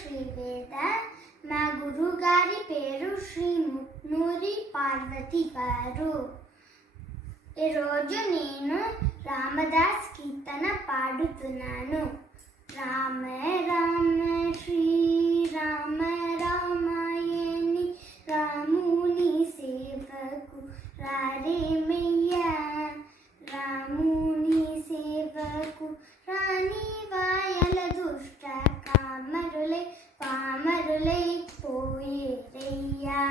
శ్రీవేద. మా గురుగారి పేరు శ్రీ ముట్నూరి పార్వతి గారు. ఈరోజు నేను రామదాస్ కీర్తన పాడుతున్నాను. రామ రామ శ్రీరామ రామాయణి రాముని సేవకు రారేమయ్యా. రాముని సేవకు రాని వాయల దుష్ట కామరులై పామరులై పోయేరయ్యా.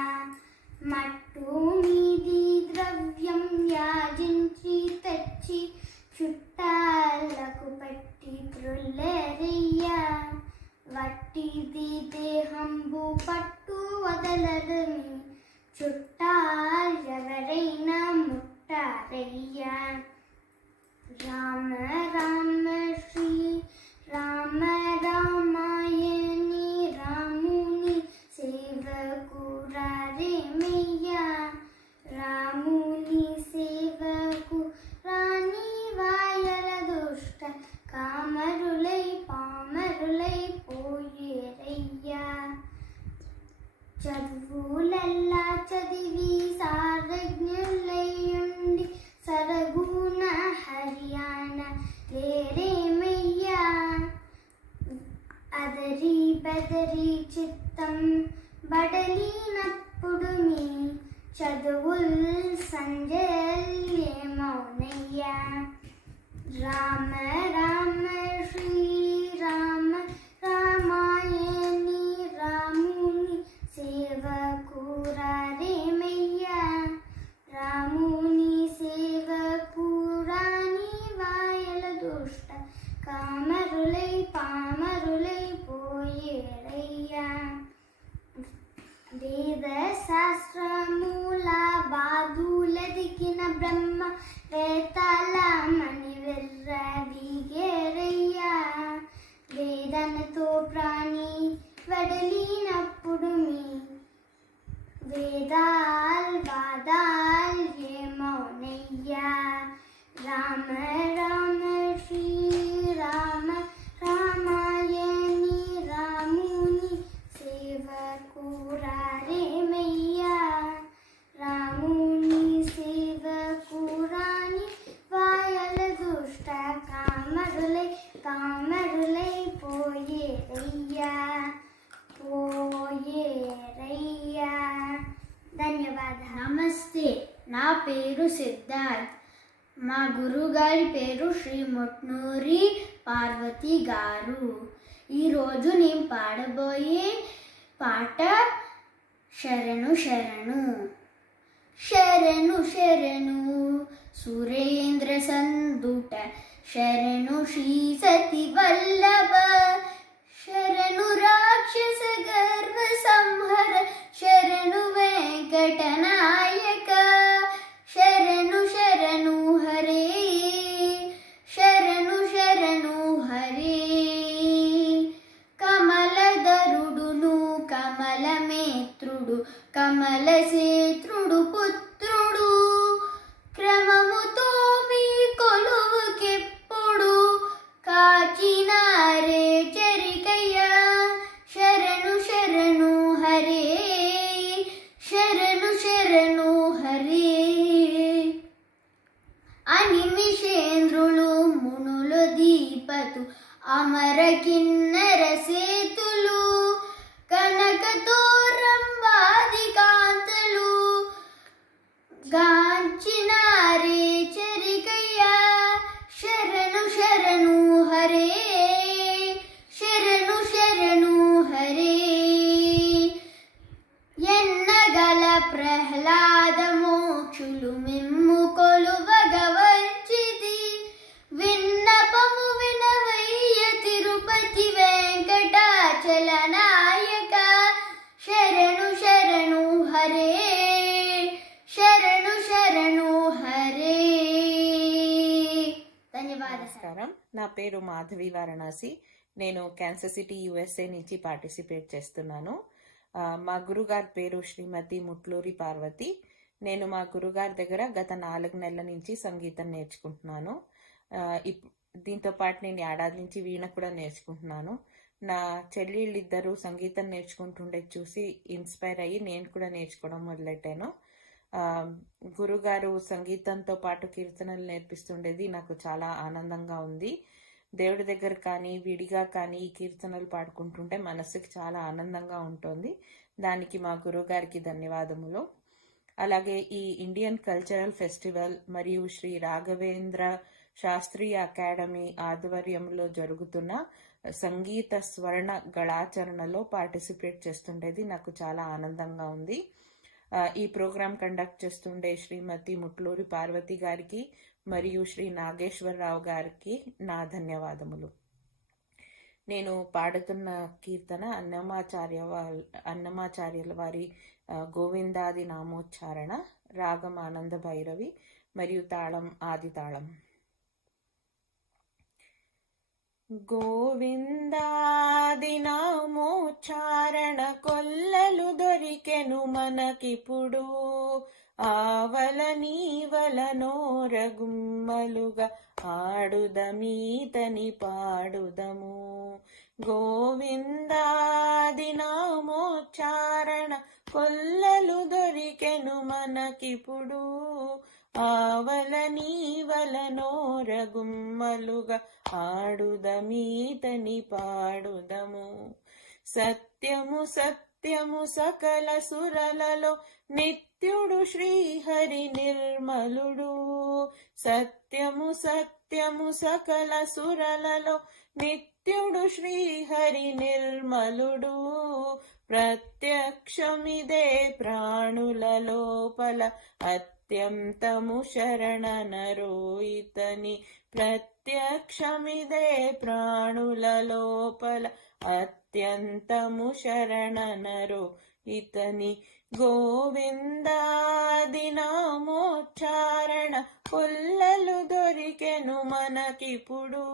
మట్టు మీది ద్రవ్యం యాజించి తెచ్చి చుట్టాలకు పట్టి త్రుల్లరయ్యా. వట్టిది దేహంబు పట్టు వదలరని చుట్టాలెవరైనా ముట్టారయ్యా. రామ రామ శ్రీ రామ రామాయణి రాముని సేవకు రారేమయ్యా. రాముని సేవకు రాని వాయల దుష్ట కామరులై పామరులై పోయేరయ్యా. చదువులల్లా చదివి సారజ్ఞులయ్యుండి సరగుణ హర్యాన లేరేమయ్యా. అదరి బెదరి చిత్తం బడలినప్పుడు మీ చదువుల్ సంజల్యమౌనయ్యా. రామ రామ శ్రీరామ రామాయణి రాముని సేవకు రారేమయ్యా. రాముని సేవకు రాని వాయల దుష్ట కామరులై పామరులై పోయేరయ్యా. వేద శాస్త్రమూల బాధులదికిన బ్రహ్మ వేతాల మణి విర్రవిగేరయ్యా. వేదనతో ప్రాణి వెడలినప్పుడు మీ వేదాల్ వాదాల్ ఏమౌనయ్యా. రామ రామ శ్రీరామ రామాయణి రాముని సేవకు రారేమయ్యా. రాముని సేవకు రాని వాయల దుష్ట కామరులై కామరులై పోయేరయ్యా. పోయేరయ్యా. ధన్యవాదాలు. నమస్తే, నా పేరు సిద్ధార్థ్. మా గురుగారి పేరు శ్రీ ముట్నూరి పార్వతి గారు. ఈరోజు నేను పాడబోయే పాట శరణు శరణు. శరణు శరణు సురేంద్ర సందుట శరణు శ్రీ సతి వల్లభ. శరణు రాక్షస గర్వ సంహర శరణు వెంకటనాయక. శరణు శరణు హరే శరణు శరణు హరే. కమలధరుడును కమలమేత్రుడు కమలసేత్రుడు పుత్రుడు. క్రమముతో మీ కొలువుకెప్పుడు కాచినారే చరికయ్యా. శరణు శరణు హరే శరణు శరణు హరే. అనిమిషేంద్రులు మునులు దీపతు అమర కిన్నర సేతులు. కనకతోరంబాది కాంతలు గాంచినారే చరికయ్యా. శరణు శరణు హరే శరణు శరణు హరే. ఎన్నగల ప్రహ్లాద మోక్షులు మిమ్ము కొలువగవర్చితి. విన్నపము వినవయ్య తిరుపతి వెంకటాచల నాయక. శరణు శరణు హరే శరణు శరణు హరే. ధన్యవాదాలు. నమస్కారం, నా పేరు మాధవి వారణాసి. నేను క్యాన్సర్ సిటీ USA నుంచి పార్టిసిపేట్ చేస్తున్నాను. మా గురుగారి పేరు శ్రీమతి ముట్లూరి పార్వతి. నేను మా గురుగారి దగ్గర గత 4 నెలల నుంచి సంగీతం నేర్చుకుంటున్నాను. దీంతో పాటు నేను ఏడాది నుంచి వీణ కూడా నేర్చుకుంటున్నాను. నా చెల్లెళ్ళిద్దరూ సంగీతం నేర్చుకుంటుండేది చూసి ఇన్స్పైర్ అయ్యి నేను కూడా నేర్చుకోవడం మొదలెట్టాను. గురుగారు సంగీతంతో పాటు కీర్తనలు నేర్పిస్తుండేది నాకు చాలా ఆనందంగా ఉంది. దేవుడి దగ్గర కానీ విడిగా కానీ ఈ కీర్తనలు పాడుకుంటుంటే మనసుకి చాలా ఆనందంగా ఉంటుంది. దానికి మా గురుగారికి ధన్యవాదములు. అలాగే ఈ ఇండియన్ కల్చరల్ ఫెస్టివల్ మరియు శ్రీ రాఘవేంద్ర శాస్త్రీయ అకాడమీ ఆధ్వర్యంలో జరుగుతున్న సంగీత స్వర్ణ గళాచరణలో పార్టిసిపేట్ చేస్తుండేది నాకు చాలా ఆనందంగా ఉంది. ఈ ప్రోగ్రాం కండక్ట్ చేస్తుండే శ్రీమతి ముట్లూరి పార్వతి గారికి మరియు శ్రీ నాగేశ్వరరావు గారికి నా ధన్యవాదములు. నేను పాడుతున్న కీర్తన అన్నమాచార్యుల వారి గోవిందాది నామోచ్చారణ, రాగం ఆనంద భైరవి మరియు తాళం ఆది తాళం. గోవిందాది నామోచ్చారణ కొల్లలు దొరికెను మనకిప్పుడు, ఆవల నీవల నోరగుమ్మలుగా ఆడుదమీతని పాడుదము. గోవిందాది నామోచ్చారణ కొల్లలు దొరికెను మనకిప్పుడు, ఆవల నీవల నోరగుమ్మలుగా ఆడుదమీతని పాడుదము. సత్యము సత్యము సకల సురలలో నిత్యుడు శ్రీహరి నిర్మలుడు. సత్యము సత్యము సకల సురలలో నిత్యుడు శ్రీహరి నిర్మలుడు. ప్రత్యక్షమిదే ప్రాణుల లోపల అత్యంతము శరణనరో ఇతని. ప్రత్యక్షమిదే ప్రాణుల లోపల అత్యంతము శరణనరో ఇతని. గోవిందాది నామోచ్చారణ కొల్లలు దొరికెను మనకిప్పుడు,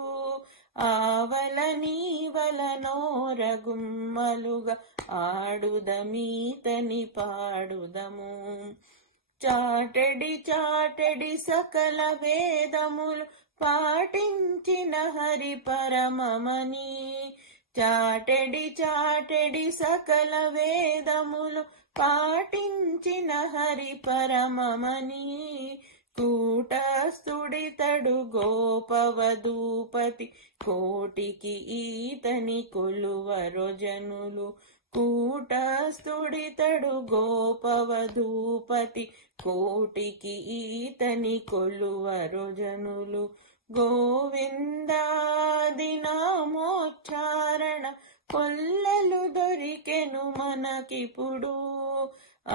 ఆవల నీవల నోరగుమ్మలుగా ఆడుదమీతని పాడుదము. చాటడి చాటడి సకల వేదములు పాటించిన హరి పరమమని. చాటడి చాటడి సకల వేదములు పాటించిన హరి పరమమని. కూటస్థుడితడు గోపవధూపతి కోటికి ఈతని కొలువరో జనులు. కూటస్థుడితడు గోపవధూపతి కోటికి ఈతని కొలువరో జనులు. గోవిందాది నామోచ్చారణ కొల్లలు దొరికెను మనకిప్పుడు,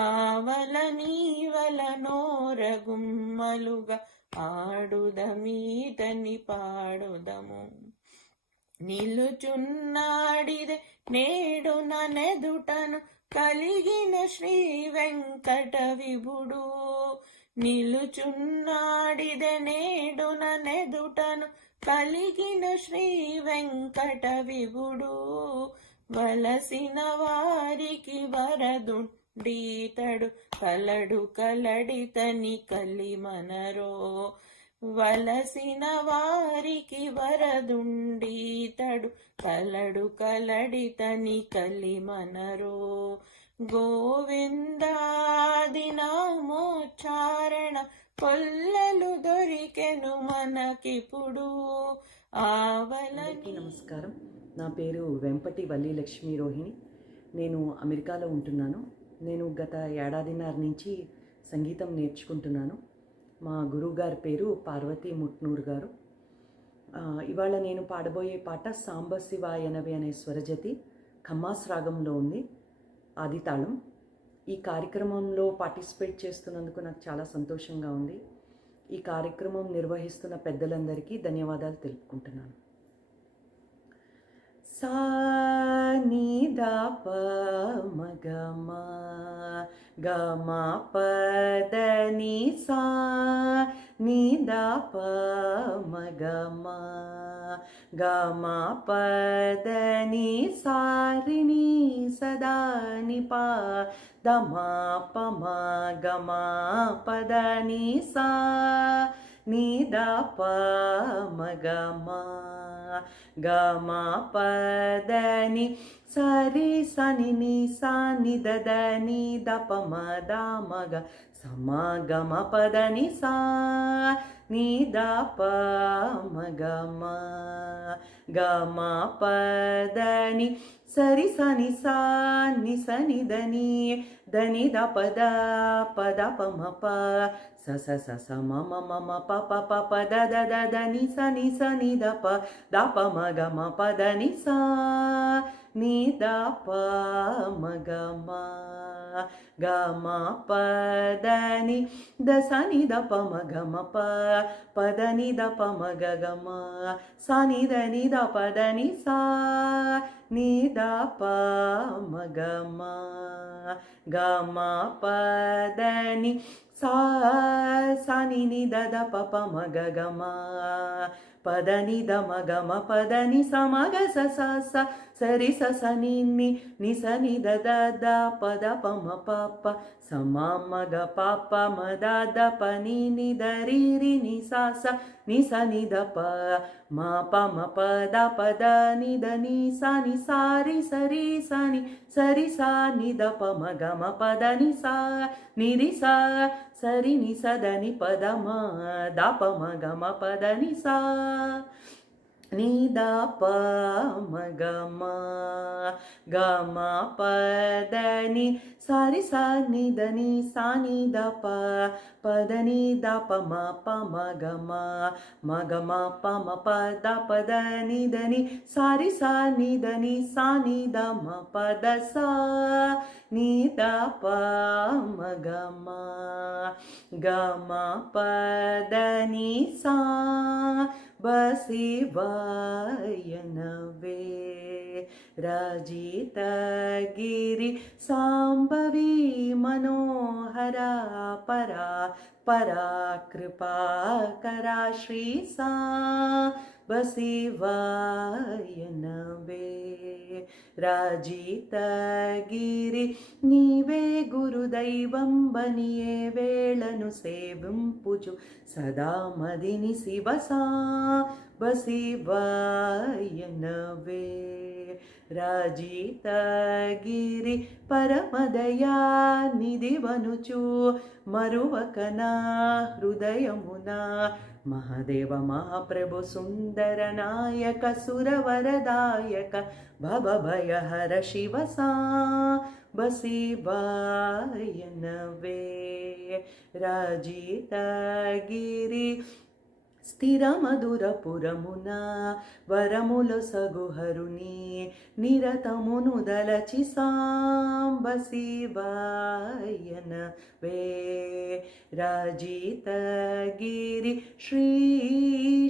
ఆవల నీవల నోరగుమ్మలుగా ఆడుదమీతని పాడుదము. నిలుచున్నాడిదే నేడు ననెదుటను కలిగిన శ్రీ వెంకట విభుడు. నిలుచున్నాడిదే నేడు ననెదుటను కలిగిన శ్రీ వెంకట విభుడు. వలసిన వారికి వరదుండీతడు కలడు కలడితని కలిమనరో. వలసిన వారికి వరదుండీతడు కలడు కలడితని కలిమనరో. గోవిందాది నామోచ్చారణ కొల్లలు దొరికెను మనకిప్పుడు, ఆవల. నమస్కారం. నా పేరు వెంపటి వల్లి లక్ష్మీ రోహిణి. నేను అమెరికాలో ఉంటున్నాను. నేను గత ఏడాదిన్నర నుంచి సంగీతం నేర్చుకుంటున్నాను. మా గురువుగారి పేరు పార్వతి ముట్నూర్ గారు. ఇవాళ నేను పాడబోయే పాట సాంబ శివాయనవే అనే స్వరజతి ఖమ్మాస్ రాగంలో ఉంది, ఆది తాళం. ఈ కార్యక్రమంలో పార్టిసిపేట్ చేస్తున్నందుకు నాకు చాలా సంతోషంగా ఉంది. ఈ కార్యక్రమం నిర్వహిస్తున్న పెద్దలందరికీ ధన్యవాదాలు తెలుపుకుంటున్నాను. సా ని ద ప మ గ మ గ మ ప ద ని సా ని ద ప మ గ మ గ మ ప ద ని సా రి ని సదా ని ప ద మ ప మ గ మ ప ద ని సా ని ద ప మ గ మ గమ పదని సరి సని ని సాని దని దప మద మగ సమ గమ పదని సా ని దప మగ మ గమ పదని సరి సని సా ని సని దని దప ద పద పమ ప స స స స మ మ మ మ ప ప ప ప ద ద ద ద ని స ని ద ప మ గ మ ప ద ని సా ని ద ప మ గ మ గ మ ప ద ని ద స ని ద ప మ గ మ ప ద ని ద ప మ గ గ మ స ని ద ప ద ని సా ని ద ప మ గ మ గ మ ప ద ని సా సా ని ని ద ద ప ప మ గ గ మ పద ని ద మ గ మ పద ని స మ గ స స స సరి స స ని స ని ద ద ద ప ద ప మ ప ప స మ మ గ ప ప మ ద ద ప ని ద రి ని స స ని ద ప మ ప మ ప ద ప ద ని ద ని సా రి సరి సా ని ద ప మ గ మ ప ద ని సా ని రి సా సరి ని స ద ని ప ద మ ద ప మ గ మ ప ద ని సా ని ద ప మ గ మ గ మ ప ద ని సారి సా ని ద ని సా ని ద ప ప ద ని ద ప మ గ మ గ మ ప మ ప ద ప ద ని ద ని సారి సా ని ద ని సా ని ద మ ప ద సా ని ద ప మ గ మ గ మ ప ద ని సా బసివాయనవే రాజితగిరి సాంబవి మనోహరా పరా కృపాకరా శ్రీ సా బసివాయనవే రాజితగిరి నీవే గురుదైవం బనియే వేళను సేవింపుచు సదా మదిని శివసా బసివాయనవే రాజితగిరి పరమదయా నిధివనుచు మరువకనా హృదయమునా మహాదేవ మహాప్రభు సుందర నాయక సురవరదాయక భవభయహర శివసా బసివాయనవే రాజితగిరి స్థిర మధురపురమున వరముల సగుహరుని నిరతమును దలచి సాంబ శివాయనవే రాజితగిరి శ్రీ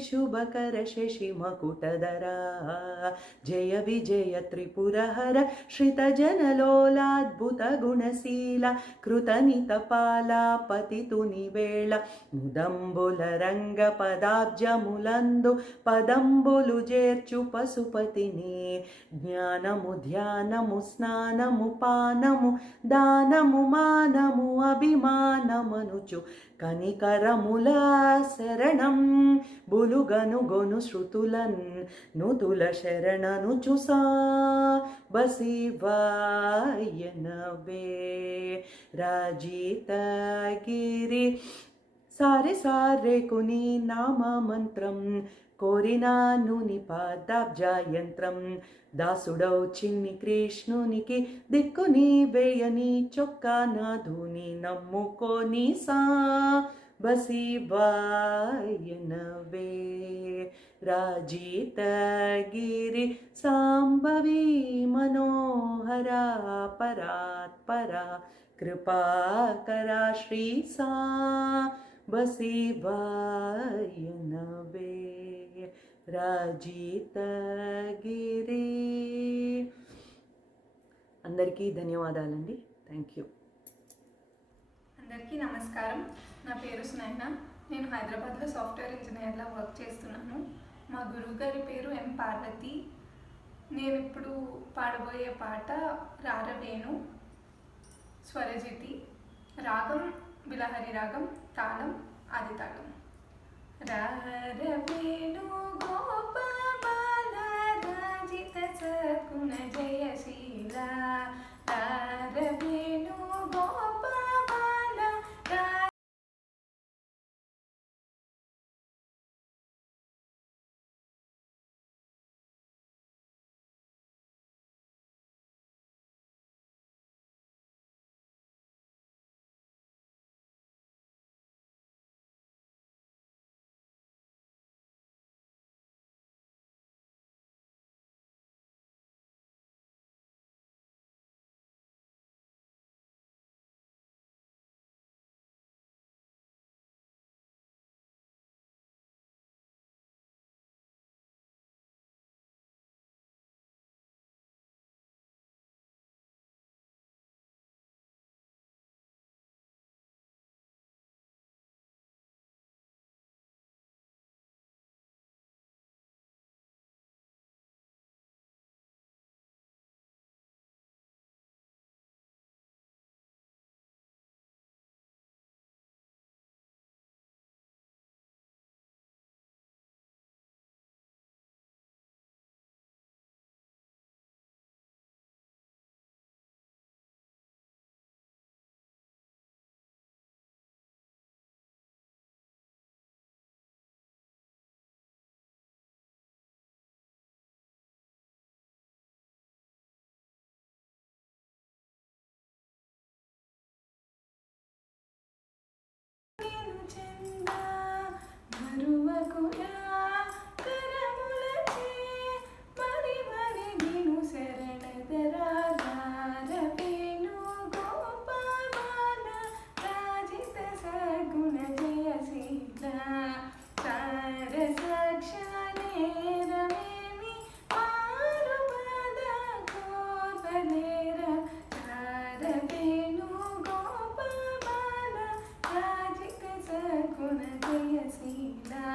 శుభకర శశి మకుటధరా జయ విజయ త్రిపురహర శ్రిత జనలోలాద్భుత గుణశీల కృతనితపాల పతితుని వేళ ముదంబుల రంగ పదాబ్జములందు పదంబులు చేర్చు పశుపతిని జ్ఞానము ధ్యానము స్నానము పానము దానము మానము అభిమానమనుచు కనికరముల శరణం బులుగను గొను శృతులన్ నుతుల శరణనుచు సా బసివాయనవే రాజితగిరి సారే సారే కుని నామ మంత్రం కోరినాను ని పాదాబ్జాయంత్రం దాసుడౌ చిన్ని కృష్ణునికి దిక్కుని వేయని చొక్కా నాధుని నమ్ముకోని సా బసివాయనవే రాజితగిరి సాంబవి మనోహరా పరాత్పరా కృపాకరా శ్రీ సా బసివాయనవే రాజితగిరి. అందరికీ ధన్యవాదాలండి. Thank you. అందరికీ నమస్కారం. నా పేరు స్నేహ. నేను హైదరాబాద్లో సాఫ్ట్వేర్ ఇంజనీర్లా వర్క్ చేస్తున్నాను. మా గురువుగారి పేరు ఎం పార్వతి. నేను ఇప్పుడు పాడబోయే పాట రారవేణు, స్వరజితి, రాగం బిలహరి రాగం, తాళం ఆది తాళం. రారవేణు గోపబాల శ్రీరామ